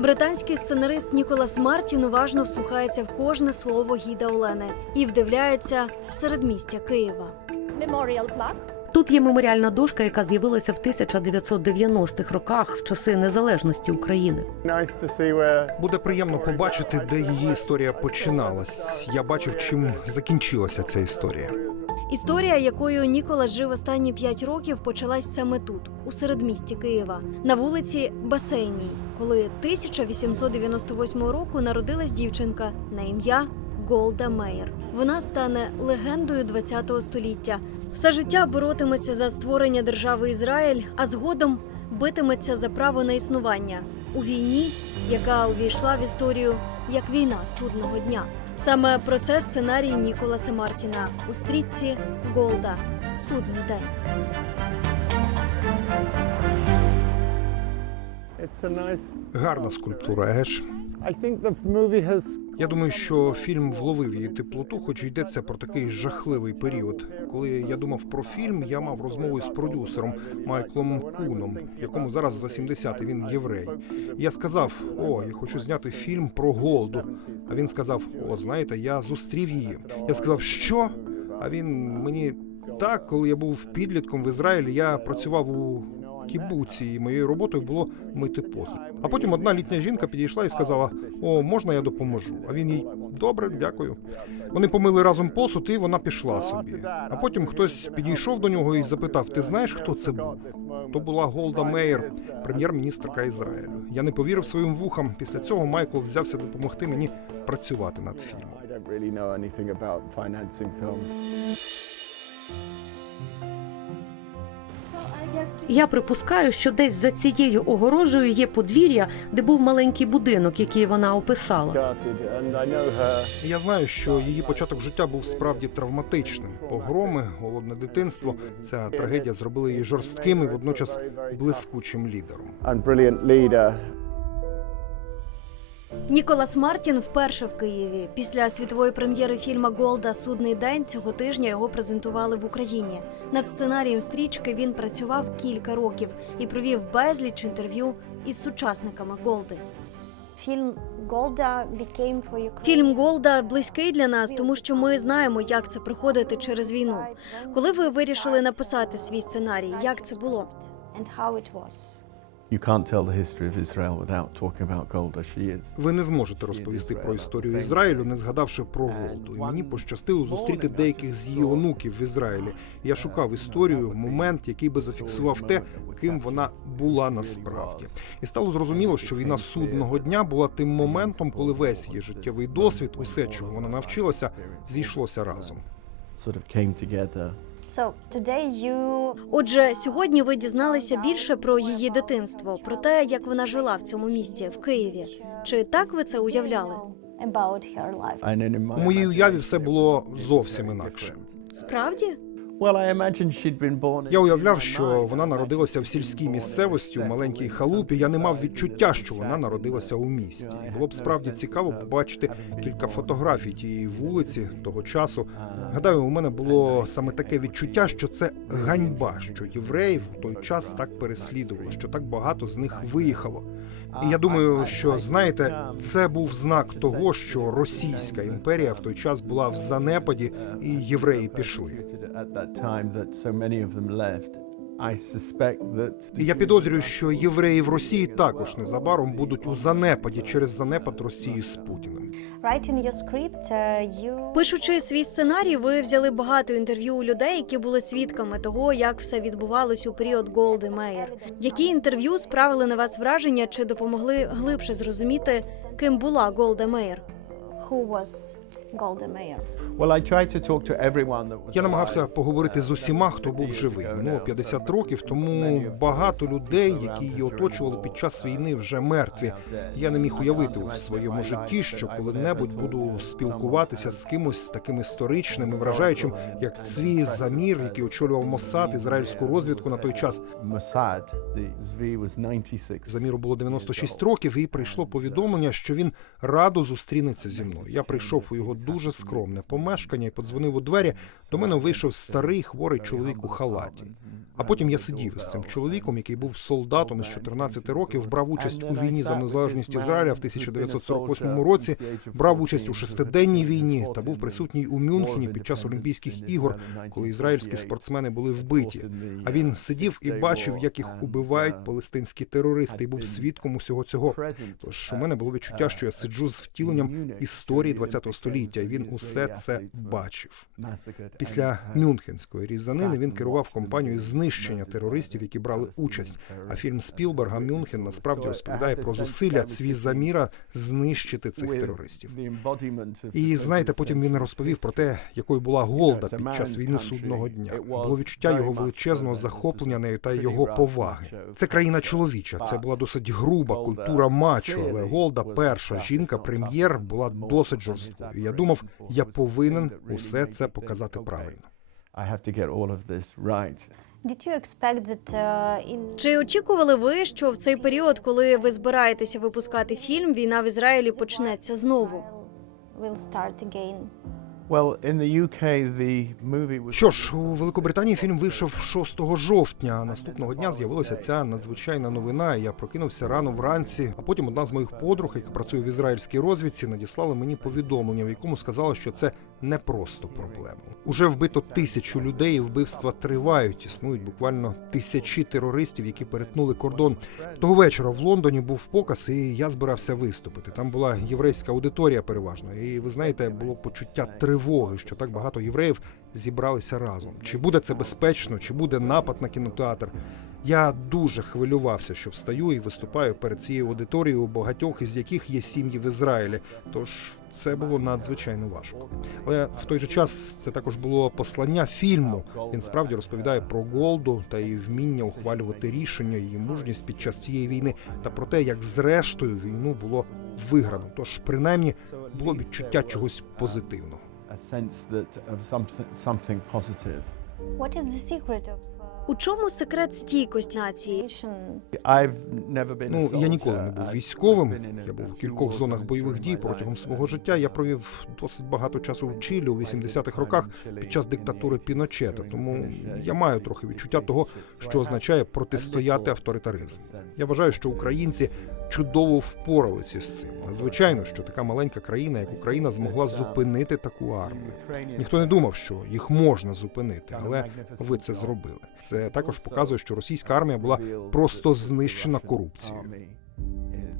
Британський сценарист Ніколас Мартін уважно вслухається в кожне слово гіда Олени і вдивляється в середмістя Києва. Тут є меморіальна дошка, яка з'явилася в 1990-х роках в часи незалежності України. Nice to see where Буде приємно побачити, де її історія починалась. Я бачив, чим закінчилася ця історія. Історія, якою Ніколас жив останні п'ять років, почалась саме тут, у середмісті Києва, на вулиці Басейній, коли 1898 року народилась дівчинка на ім'я Голда Меєр. Вона стане легендою ХХ століття. Все життя боротиметься за створення держави Ізраїль, а згодом битиметься за право на існування у війні, яка увійшла в історію як війна судного дня. Саме про це сценарій Ніколаса Мартіна у стрітці Голда Судний день. Гарна скульптура, еж. Я думаю, що фільм вловив її теплоту, хоч йдеться про такий жахливий період. Коли я думав про фільм, я мав розмову з продюсером Майклом Куном, якому зараз за 70, і він єврей. І я сказав: О, я хочу зняти фільм про Голду. А він сказав: О, знаєте, я зустрів її. Я сказав, що? А він мені так, коли я був підлітком в Ізраїлі, я працював у кібуці, і моєю роботою було мити посуд. А потім одна літня жінка підійшла і сказала: О, можна я допоможу? А він їй добре, дякую. Вони помили разом посуд, і вона пішла собі. А потім хтось підійшов до нього і запитав: Ти знаєш, хто це був? То була Голда Меєр, прем'єр-міністрка Ізраїлю. Я не повірив своїм вухам. Після цього Майкл взявся допомогти мені працювати над фільмом. Я припускаю, що десь за цією огорожею є подвір'я, де був маленький будинок, який вона описала. Я знаю, що її початок життя був справді травматичним. Погроми, голодне дитинство. Ця трагедія зробила її жорстким і водночас блискучим лідером. Ніколас Мартін вперше в Києві. Після світової прем'єри фільма Голда Судний день цього тижня його презентували в Україні. Над сценарієм стрічки він працював кілька років і провів безліч інтерв'ю із сучасниками Голди. Фільм Голда. Фільм Голда близький для нас, тому що ми знаємо, як це проходити через війну. Коли ви вирішили написати свій сценарій, як це було? Ви не зможете розповісти про історію Ізраїлю, не згадавши про Голду. І мені пощастило зустріти деяких з її онуків в Ізраїлі. Я шукав історію, момент, який би зафіксував те, ким вона була насправді. І стало зрозуміло, що війна судного дня була тим моментом, коли весь її життєвий досвід, усе, чого вона навчилася, зійшлося разом. So today you Отже, сьогодні ви дізналися більше про її дитинство, про те, як вона жила в цьому місті, в Києві. Чи так ви це уявляли? about her life. У моїй уяві все було зовсім інакше. Справді? Я уявляв, що вона народилася в сільській місцевості у маленькій халупі. Я не мав відчуття, що вона народилася у місті. І було б справді цікаво побачити кілька фотографій тієї вулиці того часу. Гадаю, у мене було саме таке відчуття, що це ганьба, що євреїв в той час так переслідували, що так багато з них виїхало. Я думаю, що знаєте, це був знак того, що Російська імперія в той час була в занепаді, і євреї пішли. І я підозрюю, що євреї в Росії також незабаром будуть у занепаді через занепад Росії з Путіним. Writing your script, uh, Пишучи свій сценарій, ви взяли багато інтерв'ю у людей, які були свідками того, як все відбувалось у період Голди Меєр. Які інтерв'ю справили на вас враження чи допомогли глибше зрозуміти, ким була Голда Меєр? who was Golda Meir. well, I tried to talk to everyone that was Я намагався поговорити з усіма, хто був живий. Минуло 50 років, тому багато людей, які її оточували під час війни, вже мертві. Я не міг уявити у своєму житті, що коли-небудь буду спілкуватися з кимось таким історичним і вражаючим, як Цві Замір, який очолював Моссад, ізраїльську розвідку на той час. Mossad, the Zvi was 96. Заміру було 96 років, і прийшло повідомлення, що він радо зустрінеться зі мною. Я прийшов у його дуже скромне помешкання і подзвонив у двері. До мене вийшов старий хворий чоловік у халаті. А потім я сидів із цим чоловіком, який був солдатом із 14 років, брав участь у війні за незалежність Ізраїля в 1948 році, брав участь у шестиденній війні та був присутній у Мюнхені під час Олімпійських ігор, коли ізраїльські спортсмени були вбиті. А він сидів і бачив, як їх убивають палестинські терористи, і був свідком усього цього. Тож у мене було відчуття, що я сиджу з втіленням історії ХХ століття, і він усе це бачив. Після Мюнхенської різанини він керував компанією знищення терористів, які брали участь. А фільм Спілберга Мюнхен насправді розповідає про зусилля Цвіза Міра знищити цих терористів. І знаєте, потім він розповів про те, якою була Голда під час війни судного дня. Було відчуття його величезного захоплення нею та його поваги. Це країна чоловіча. Це була досить груба культура мачо, але Голда, перша жінка, прем'єр, була досить жорсткою. Я думав, я повинен усе це показати правильно. Uh, Чи очікували ви, що в цей період, коли ви збираєтеся випускати фільм, війна в Ізраїлі почнеться знову? Що ж, у Великобританії фільм вийшов 6 жовтня. Наступного дня з'явилася ця надзвичайна новина. Я прокинувся рано вранці. А потім одна з моїх подруг, яка працює в ізраїльській розвідці, надіслала мені повідомлення, в якому сказала, що це не просто проблема. Уже вбито тисячу людей, вбивства тривають. Існують буквально тисячі терористів, які перетнули кордон. Того вечора в Лондоні був показ, і я збирався виступити. Там була єврейська аудиторія переважно. І ви знаєте, було почуття тривоги, що так багато євреїв зібралися разом. Чи буде це безпечно, чи буде напад на кінотеатр? Я дуже хвилювався, що встаю і виступаю перед цією аудиторією, у багатьох із яких є сім'ї в Ізраїлі. Тож це було надзвичайно важко. Але в той же час це також було послання фільму. Він справді розповідає про Голду та її вміння ухвалювати рішення, її мужність під час цієї війни та про те, як зрештою війну було виграно. Тож, принаймні, було відчуття чогось позитивного. What is the secret of У чому секрет стійкості нації? Ну я ніколи не був військовим. Я був в кількох зонах бойових дій протягом свого життя. Я провів досить багато часу в Чилі у 80-х роках під час диктатури Піночета. Тому я маю трохи відчуття того, що означає протистояти авторитаризму. Я вважаю, що українці чудово впоралися з цим. Надзвичайно, що така маленька країна, як Україна, змогла зупинити таку армію. Ніхто не думав, що їх можна зупинити, але ви це зробили. Це також показує, що російська армія була просто знищена корупцією.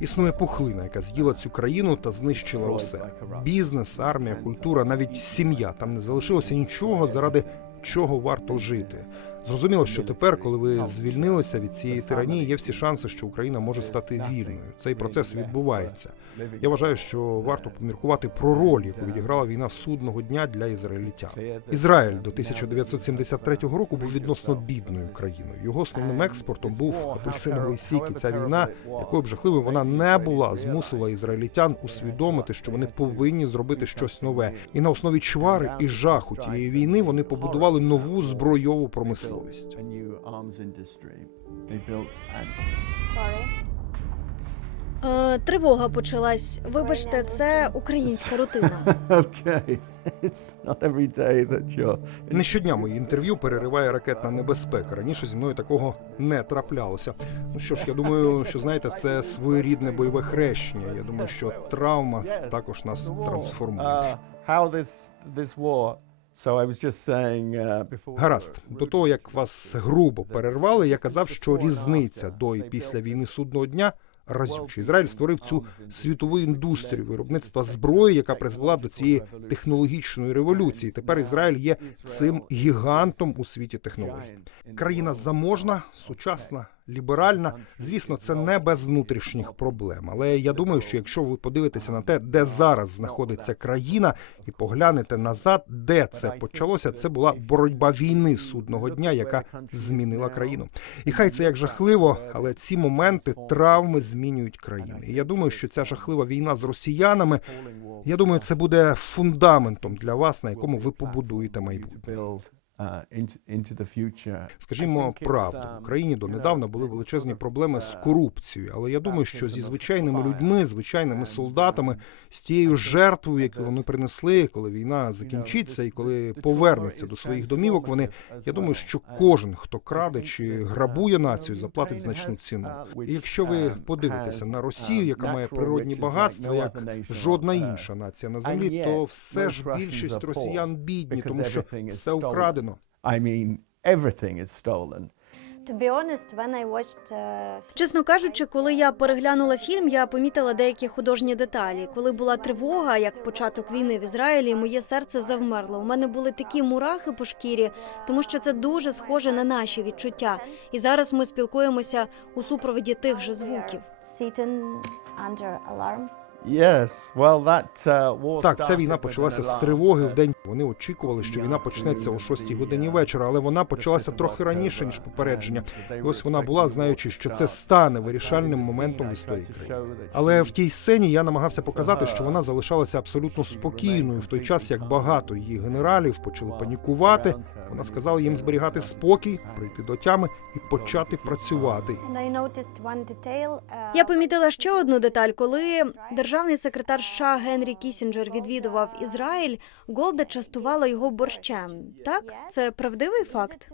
Існує пухлина, яка з'їла цю країну та знищила усе: бізнес, армія, культура, навіть сім'я. Там не залишилося нічого, заради чого варто жити. Зрозуміло, що тепер, коли ви звільнилися від цієї тиранії, є всі шанси, що Україна може стати вільною. Цей процес відбувається. Я вважаю, що варто поміркувати про роль, яку відіграла війна судного дня для ізраїльтян. Ізраїль до 1973 року був відносно бідною країною. Його основним експортом був апельсиновий сік, і ця війна, якою б жахливою вона не була, змусила ізраїльтян усвідомити, що вони повинні зробити щось нове. І на основі чвари і жаху тієї війни вони побудували нову збройову промисловість. Sorry. Е, тривога почалась. Вибачте, це українська рутина. okay. It's not every day that you're Не щодня мої інтерв'ю перериває ракетна небезпека. Раніше зі мною такого не траплялося. Ну що ж, я думаю, що знаєте, це своєрідне бойове хрещення. Я думаю, що травма також нас трансформує. Uh. Гаразд, до того як вас грубо перервали, я казав, що різниця до і після війни судного дня разюча. Ізраїль створив цю світову індустрію виробництва зброї, яка призвела до цієї технологічної революції. Тепер Ізраїль є цим гігантом у світі технологій. Країна заможна, сучасна, ліберальна. Звісно, це не без внутрішніх проблем. Але я думаю, що якщо ви подивитеся на те, де зараз знаходиться країна, і поглянете назад, де це почалося, це була боротьба війни судного дня, яка змінила країну. І хай це як жахливо, але ці моменти травми змінюють країни. І я думаю, що ця жахлива війна з росіянами. Я думаю, це буде фундаментом для вас, на якому ви побудуєте майбутнє. Uh, future. Скажімо правду, um, в Україні донедавна були величезні проблеми з uh, корупцією. Але я думаю, що зі звичайними людьми, звичайними солдатами, um, з тією жертвою, яку вони принесли, коли війна закінчиться, і коли повернуться до своїх домівок, вони я думаю, що кожен, хто краде чи грабує націю, заплатить значну ціну. І якщо ви подивитеся на Росію, яка має природні багатства, як жодна інша нація на землі, то все ж більшість росіян бідні, тому що все украдено. I mean, everything is stolen. To be honest, when I watched uh, Чесно кажучи, коли я переглянула фільм, я помітила деякі художні деталі. Коли була тривога, як початок війни в Ізраїлі, моє серце завмерло. У мене були такі мурахи по шкірі, тому що це дуже схоже на наші відчуття. І зараз ми спілкуємося у супроводі тих же звуків. Uh, Так, ця війна почалася з тривоги в день. Вони очікували, що війна почнеться о 6 годині вечора, але вона почалася трохи раніше ніж попередження. І ось вона була, знаючи, що це стане вирішальним моментом в історії країни. Але в тій сцені я намагався показати, що вона залишалася абсолютно спокійною в той час, як багато її генералів почали панікувати. Вона сказала їм зберігати спокій, прийти до тями і почати працювати. Uh, Я помітила ще одну деталь, коли державний секретар США Генрі Кісінджер відвідував Ізраїль. Голда частувала його борщем. Так, це правдивий факт.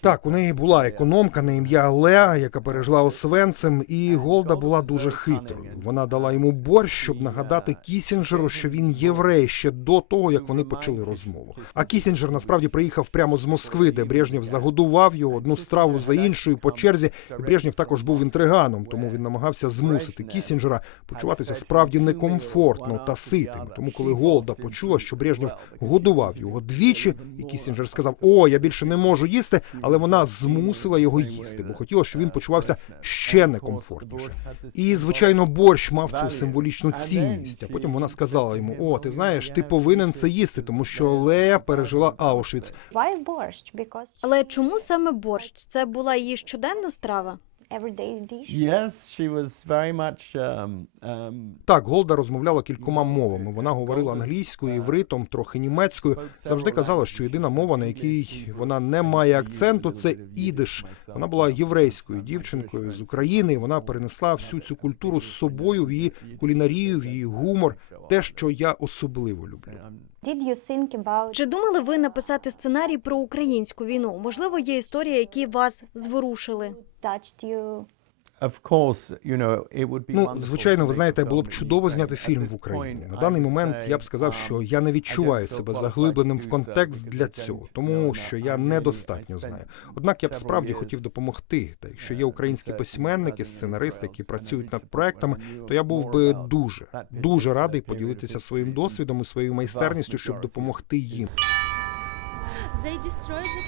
Так, у неї була економка на ім'я Леа, яка пережила Освенцим, і Голда була дуже хитрою. Вона дала йому борщ, щоб нагадати Кісінджеру, що він єврей ще до того, як вони почали розмову. А Кісінджер насправді приїхав прямо з Москви, де Брежнєв загодував його одну страву за іншою по черзі. І Брежнєв також був інтриганом, тому він намагався змусити Кісінджера почуватися справді некомфортно та ситим. Тому, коли Голда почула, що Брежнєв годував його двічі, і Кісінджер сказав: О, я більше не можу їсти, але вона змусила його їсти, бо хотіла, щоб він почувався ще некомфортніше. І звичайно, борщ мав цю символічну цінність. А потім вона сказала йому: О, ти знаєш, ти повинен це їсти, тому що Лея пережила Аушвіц. Але чому саме борщ? Це була її щоденна страва? Everyday dish. Yes, she was very much. Um, um, Так, Голда розмовляла кількома мовами. Вона говорила англійською, івритом, трохи німецькою. Завжди казала, що єдина мова, на якій вона не має акценту, це ідиш. Вона була єврейською дівчинкою з України. і Вона перенесла всю цю культуру з собою в її кулінарію, в її гумор, те, що я особливо люблю. Did you think about Чи думали ви написати сценарій про українську війну? Можливо, є історії, які вас зворушили. Touched you? Of course, you know, it would be Ну, звичайно, ви знаєте, було б чудово зняти фільм в Україні. На даний момент я б сказав, um, що я не відчуваю себе заглибленим в контекст для цього, тому що я недостатньо знаю. Однак я б справді хотів допомогти. Та якщо є uh, українські письменники, сценаристи, які працюють над проектами, то я був би дуже, дуже радий поділитися своїм досвідом і своєю майстерністю, щоб допомогти їм. They destroyed the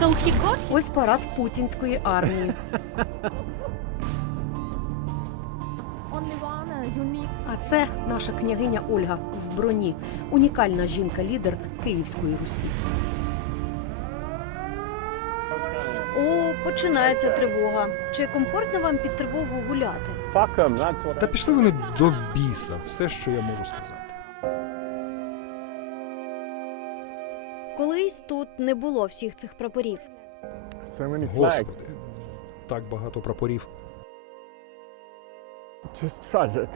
So he got Ось парад путінської армії. only one uh, unique А це наша княгиня Ольга в броні, унікальна жінка-лідер Київської Русі. О, починається тривога. Чи комфортно вам під тривогу гуляти? Та пішли вони до біса, все, що я можу сказати. Колись тут не було всіх цих прапорів. Господи, так багато прапорів.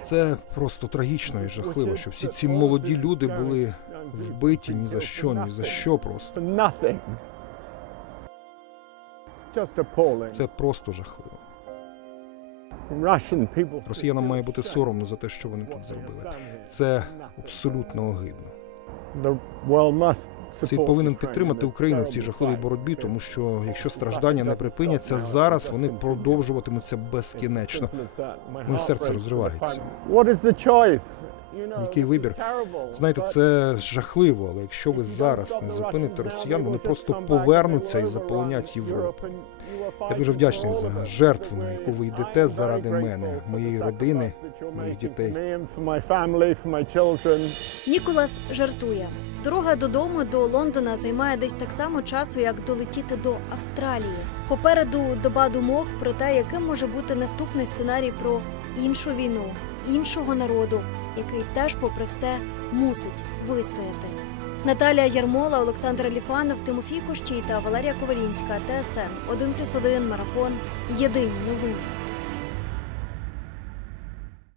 Це просто трагічно і жахливо, що всі ці молоді люди були вбиті ні за що, ні за що просто. Це просто жахливо. Росіянам має бути соромно за те, що вони тут зробили. Це абсолютно огидно. Світ повинен підтримати Україну в цій жахливій боротьбі, тому що якщо страждання не припиняться зараз, вони продовжуватимуться безкінечно. Моє серце розривається. Який вибір? Знаєте, це жахливо, але якщо ви зараз не зупините росіян, вони просто повернуться і заполонять Європу. Я дуже вдячний за жертву, на яку ви йдете заради мене, моєї родини, моїх дітей. Ніколас жартує. Дорога додому до Лондона займає десь так само часу, як долетіти до Австралії. Попереду доба думок про те, яким може бути наступний сценарій про іншу війну, іншого народу, який теж, попри все, мусить вистояти. Наталія Ярмола, Олександр Ліфанов, Тимофій Кощій та Валерія Ковалінська. ТСН 1+,1 Марафон. Єдині новини.